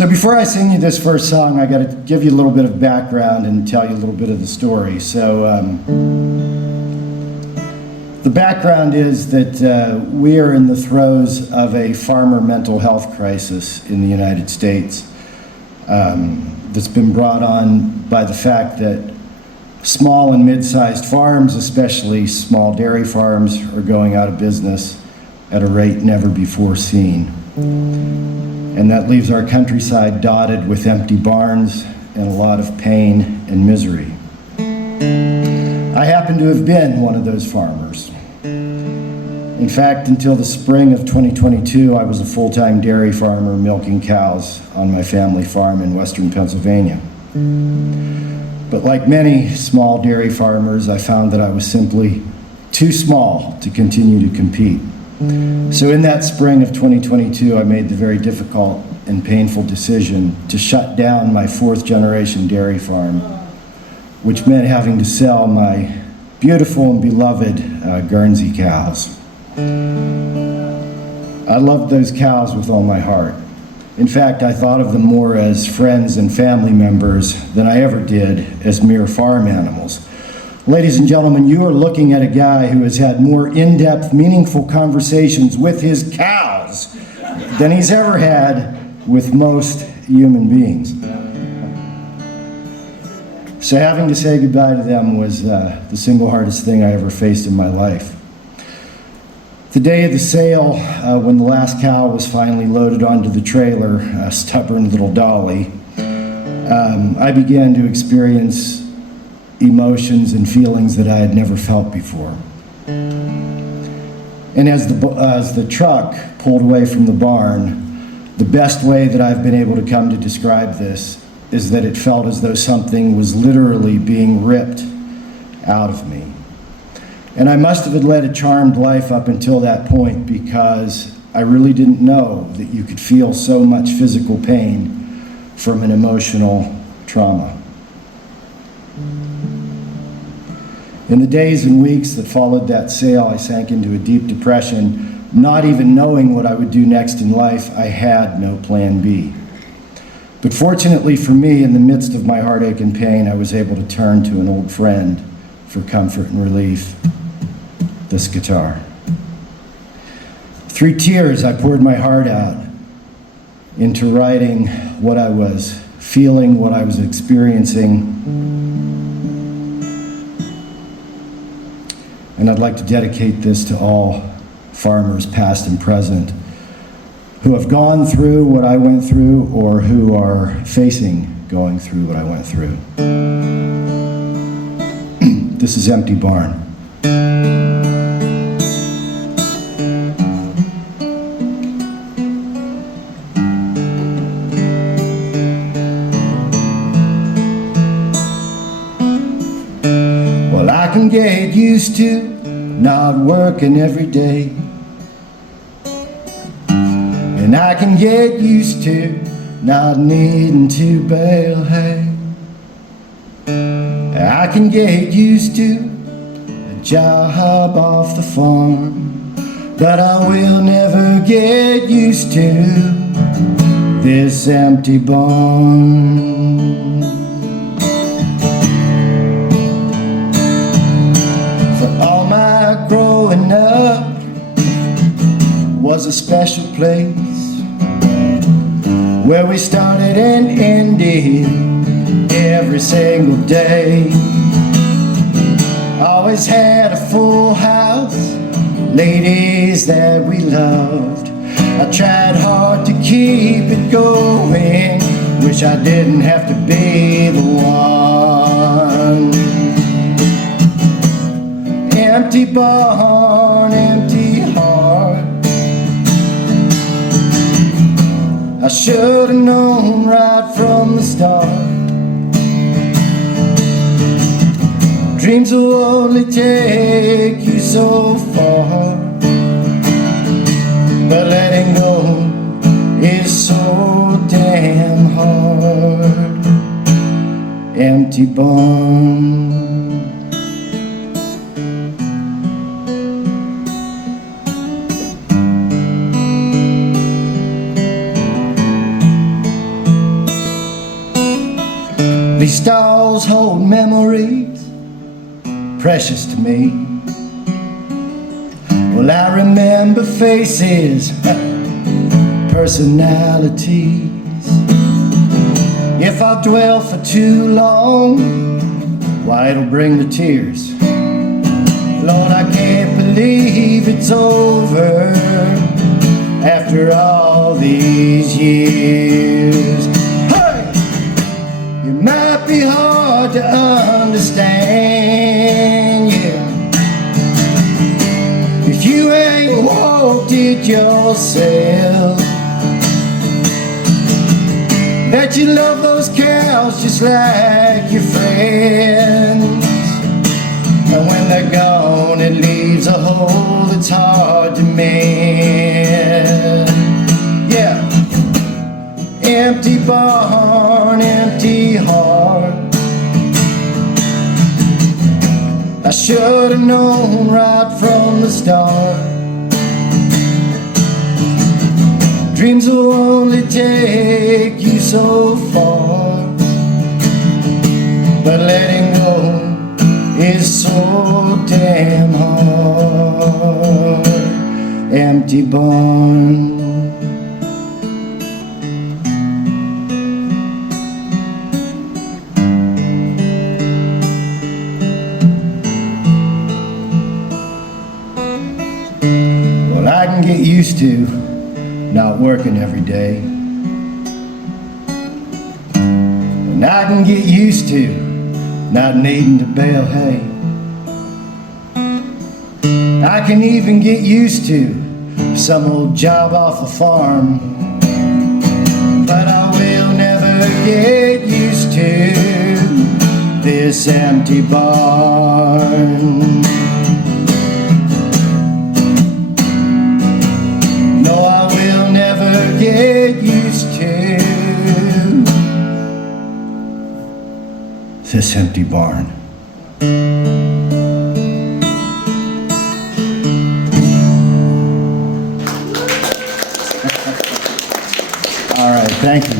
So before I sing you this first song, I got to give you a little bit of background and tell you a little bit of the story. So the background is that we are in the throes of a farmer mental health crisis in the United States that's been brought on by the fact that small and mid-sized farms, especially small dairy farms, are going out of business at a rate never before seen. And that leaves our countryside dotted with empty barns and a lot of pain and misery. I happen to have been one of those farmers. In fact, until the spring of 2022, I was a full-time dairy farmer milking cows on my family farm in western Pennsylvania. But like many small dairy farmers, I found that I was simply too small to continue to compete. So in that spring of 2022, I made the very difficult and painful decision to shut down my fourth generation dairy farm, which meant having to sell my beautiful and beloved Guernsey cows. I loved those cows with all my heart. In fact, I thought of them more as friends and family members than I ever did as mere farm animals. Ladies and gentlemen, you are looking at a guy who has had more in-depth, meaningful conversations with his cows than he's ever had with most human beings. So having to say goodbye to them was the single hardest thing I ever faced in my life. The day of the sale, when the last cow was finally loaded onto the trailer, a stubborn little dolly, I began to experience emotions and feelings that I had never felt before. And as the truck pulled away from the barn, the best way that I've been able to come to describe this is that it felt as though something was literally being ripped out of me. And I must have led a charmed life up until that point, because I really didn't know that you could feel so much physical pain from an emotional trauma. In the days and weeks that followed that sale, I sank into a deep depression, not even knowing what I would do next in life. I had no plan B. But fortunately for me, in the midst of my heartache and pain, I was able to turn to an old friend for comfort and relief: this guitar. Through tears, I poured my heart out into writing what I was feeling, what I was experiencing. And I'd like to dedicate this to all farmers, past and present, who have gone through what I went through or who are facing going through what I went through. This is Empty Barn. Well, I can get used to not working every day, and I can get used to not needing to bale hay. I can get used to a job off the farm, but I will never get used to this empty barn. For all my growing up was a special place where we started and ended every single day. Always had a full house, ladies that we loved. I tried hard to keep it going, wish I didn't have to be the one. Empty barn, empty heart. I should have known right from the start. Dreams will only take you so far, but letting go is so damn hard. Empty barn. These stalls hold memories precious to me. Well, I remember faces, personalities. If I dwell for too long, why, it'll bring the tears. Lord, I can't believe it's over after all these years. Hey! It might be hard to understand, yeah, if you ain't walked it yourself, that you love those cows just like your friends, and when they're gone it leaves a hole that's hard to mend. Yeah. Empty barn, empty heart. I should have known right from the start. Dreams will only take you so far, but letting go is so damn hard. Empty barn. Well, I can get used to not working every day, and I can get used to not needing to bale hay. I can even get used to some old job off a farm, but I will never get used to this empty barn. No, I will never get used to this empty barn. All right, thank you.